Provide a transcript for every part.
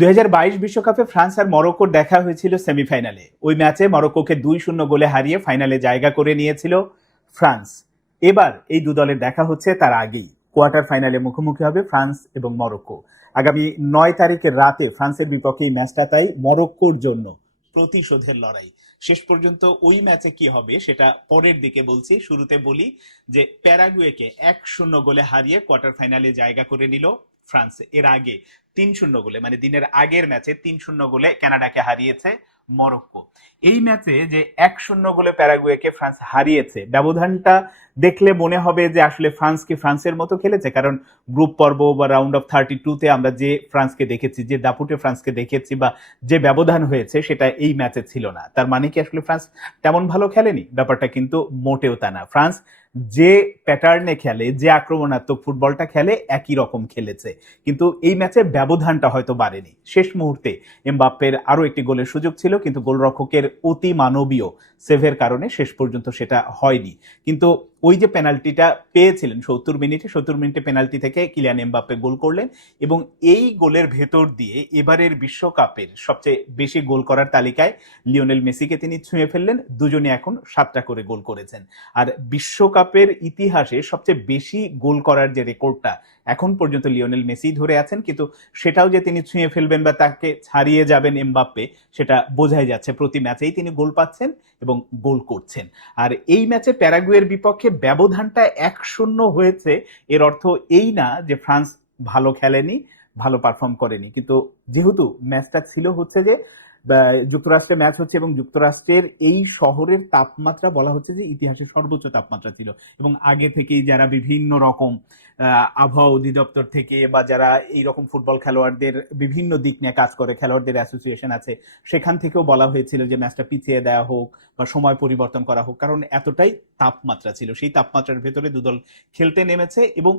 2022 বিশ্বকাপে ফ্রান্স আর মরক্কোর দেখা হয়েছিল সেমিফাইনালে। ওই ম্যাচে মরক্কোকে 2-0 গোলে হারিয়ে ফাইনালে জায়গা করে নিয়েছিল ফ্রান্স। এবার এই দু দলের দেখা হচ্ছে তার আগেই কোয়ার্টার ফাইনালে মুখোমুখি হবে ফ্রান্স এবং মরক্কো। আগামী 9 তারিখের রাতে ফ্রান্সের বিপক্ষে এই ম্যাচটা তাই মরক্কোর জন্য প্রতিশোধের লড়াই। শেষ পর্যন্ত ওই ম্যাচে কি হবে সেটা পরের দিকে বলছি। শুরুতে বলি যে প্যারাগুয়েকে 1-0 গোলে হারিয়ে কোয়ার্টার ফাইনালে জায়গা করে নিল ফ্রান্স। এর আগে 3-0 গোলে, মানে দিনের আগের ম্যাচে 3-0 গোলে কানাডাকে হারিয়েছে মরক্কো। এই ম্যাচে যে 1-0 গোলে প্যারাগুয়েকে ফ্রান্স হারিয়েছে, ব্যবধানটা দেখলে মনে হবে যে আসলে ফ্রান্স কি ফ্রান্সের মতো খেলেছে, কারণ গ্রুপ পর্ব বা রাউন্ড অফ 32-তে আমরা যে ফ্রান্সকে দেখেছি, যে দাপুটে ফ্রান্সকে দেখেছি বা যে ব্যবধান হয়েছে সেটা এই ম্যাচে ছিল না। তার মানে কি আসলে ফ্রান্স তেমন ভালো খেলেনি? ব্যাপারটা কিন্তু মোটেও তা না। ফ্রান্স যে প্যাটার্নে খেলে, যে আক্রমণাত্মক ফুটবলটা খেলে, একই রকম খেলেছে, কিন্তু এই ম্যাচে ব্যবধানটা হয়তো বাড়েনি। শেষ মুহূর্তে এমবাপ্পের আরো একটি গোলের সুযোগ ছিল, কিন্তু গোলরক্ষকের অতি মানবীয় সেভের কারণে শেষ পর্যন্ত সেটা হয়নি। কিন্তু ওই যে পেনাল্টিটা পেয়েছিলেন 70 মিনিটে পেনাল্টি থেকে কিলিয়ান এমবাপ্পে গোল করলেন, এবং এই গোলের ভেতর দিয়ে এবারের বিশ্বকাপের সবচেয়ে বেশি গোল করার তালিকায় লিওনেল মেসিকে তিনি ছুঁয়ে ফেললেন। দুজনে এখন 7টা করে গোল করেছেন। আর বিশ্বকাপের ইতিহাসে সবচেয়ে বেশি গোল করার যে রেকর্ডটা এখন পর্যন্ত লিওনেল মেসি ধরে আছেন, কিন্তু সেটাও যে তিনি ছুঁয়ে ফেলবেন বা তাকে ছাড়িয়ে যাবেন এমবাপ্পে, সেটা বোঝাই যাচ্ছে। প্রতি ম্যাচেই তিনি গোল পাচ্ছেন এবং গোল করছেন। আর এই ম্যাচে প্যারাগুয়ের বিপক্ষে ব্যবধানটা 1-0 হয়েছে, এর অর্থ এই না যে ফ্রান্স ভালো খেলেনি, ভালো পারফর্ম করেনি। কিন্তু যেহেতু ম্যাচটা ছিল হচ্ছে যে যুক্তরাষ্ট্রে ম্যাচ হচ্ছে, এবং যুক্তরাষ্ট্রের এই শহরের তাপমাত্রা বলা হচ্ছে যে ইতিহাসের সর্বোচ্চ তাপমাত্রা ছিল, এবং আগে থেকেই যারা বিভিন্ন রকম আবহাওয়া অধিদপ্তর থেকে বা যারা এই রকম ফুটবল খেলোয়াড়দের বিভিন্ন দিক নিয়ে কাজ করে, খেলোয়াড়দের অ্যাসোসিয়েশন আছে, সেখান থেকেও বলা হয়েছিল যে ম্যাচটা পিছিয়ে দেওয়া হোক বা সময় পরিবর্তন করা হোক, কারণ এতটাই তাপমাত্রা ছিল। সেই তাপমাত্রার ভেতরে দুদল খেলতে নেমেছে, এবং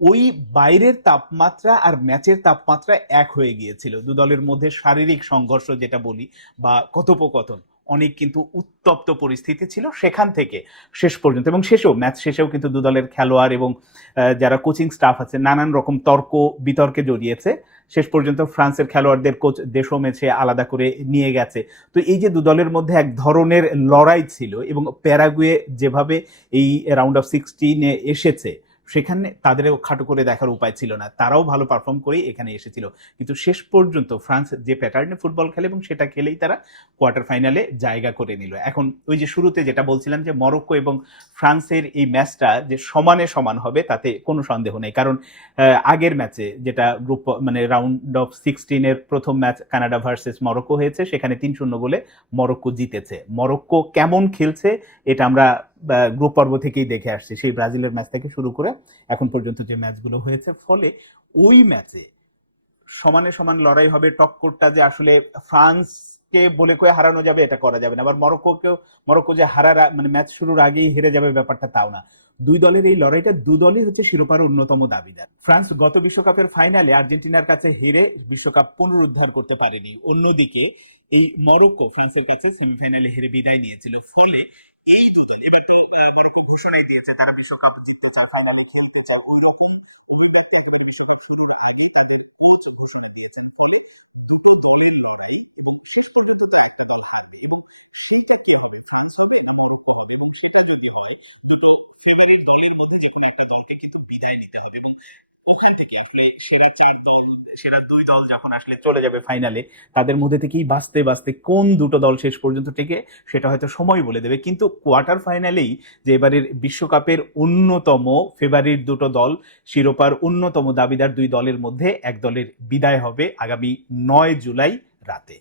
ওই বাইরের তাপমাত্রা আর ম্যাচের তাপমাত্রা এক হয়ে গিয়েছিল। দু দলের মধ্যে শারীরিক সংঘর্ষ যেটা বলি বা কথোপকথন, অনেক কিন্তু উত্তপ্ত পরিস্থিতি ছিল সেখান থেকে শেষ পর্যন্ত। এবং ম্যাচ শেষেও কিন্তু দু দলের খেলোয়াড় এবং যারা কোচিং স্টাফ আছে নানান রকম তর্ক বিতর্কে জড়িয়েছে। শেষ পর্যন্ত ফ্রান্সের খেলোয়াড়দের কোচ দেশও ম্যাচে আলাদা করে নিয়ে গেছে। তো এই যে দু দলের মধ্যে এক ধরনের লড়াই ছিল, এবং প্যারাগুয়ে যেভাবে এই রাউন্ড অফ 16-এ এসেছে, সেখানে তাদেরও খাটো করে দেখার উপায় ছিল না। তারাও ভালো পারফর্ম করেই এখানে এসেছিল, কিন্তু শেষ পর্যন্ত ফ্রান্স যে প্যাটার্নে ফুটবল খেলে এবং সেটা খেলেই তারা কোয়ার্টার ফাইনালে জায়গা করে নিল। এখন ওই যে শুরুতে যেটা বলছিলাম যে মরক্কো এবং ফ্রান্সের এই ম্যাচটা যে সমানে সমান হবে তাতে কোনো সন্দেহ নেই, কারণ আগের ম্যাচে যেটা গ্রুপ মানে রাউন্ড অফ 16-এর প্রথম ম্যাচ কানাডা ভার্সেস মরক্কো হয়েছে, সেখানে 3-0 গোলে মরক্কো জিতেছে। মরক্কো কেমন খেলছে এটা আমরা গ্রুপ পর্ব থেকেই দেখে আসছি, সেই ব্রাজিলের ম্যাচ থেকে শুরু করে এখন পর্যন্ত যে ম্যাচগুলো হয়েছে। ফলে ওই ম্যাচে সমানে সমান লড়াই হবে। টক্করটা যে আসলে ফ্রান্সকে বলে কয়ে হারানো যাবে এটা করা যাবে না, আবার মরক্কো যে মানে ম্যাচ শুরুর আগেই হেরে যাবে ব্যাপারটা তাও না। দুই দলের এই লড়াইটা, দু দলই হচ্ছে শিরোপার অন্যতম দাবিদার। ফ্রান্স গত বিশ্বকাপের ফাইনালে আর্জেন্টিনার কাছে হেরে বিশ্বকাপ পুনরুদ্ধার করতে পারেনি। অন্যদিকে এই মরক্কো ফ্রান্সের কাছে সেমিফাইনালে হেরে বিদায় নিয়েছিল। ফলে এই দু দল এবার তো মরক্কো ঘোষণাই দিয়েছে তারা বিশ্বকাপ জিততে চায়, ফাইনালে খেলতে চায়। ওই রকম কিন্তু বিশ্বকাপ শুরুর আগে তাদের কোচ ঘোষণা দিয়েছিল। ফলে দুটো দলের সুস্থগত থাকবে এবং সেই তথ্যের সেটা দিতে হয়। ফেভারিট দলের মধ্যে যে কোনো একটা দলকে কিন্তু বিদায় নিতে হবে, এবং ওখান থেকে সেরা 4 দল, সেরা 2 দল যখন আসলে চলে যাবে ফাইনালে, তাদের মধ্যে থেকেই বাঁচতে বাঁচতে কোন দুটো দল শেষ পর্যন্ত টিকে সেটা হয়তো সময় বলে দেবে। কিন্তু কোয়ার্টার ফাইনালেই যে এবারের বিশ্বকাপের অন্যতম ফেভারিট দুটো দল, শিরোপার অন্যতম দাবিদার 2 দলের মধ্যে এক দলের বিদায় হবে আগামী 9 জুলাই রাতে।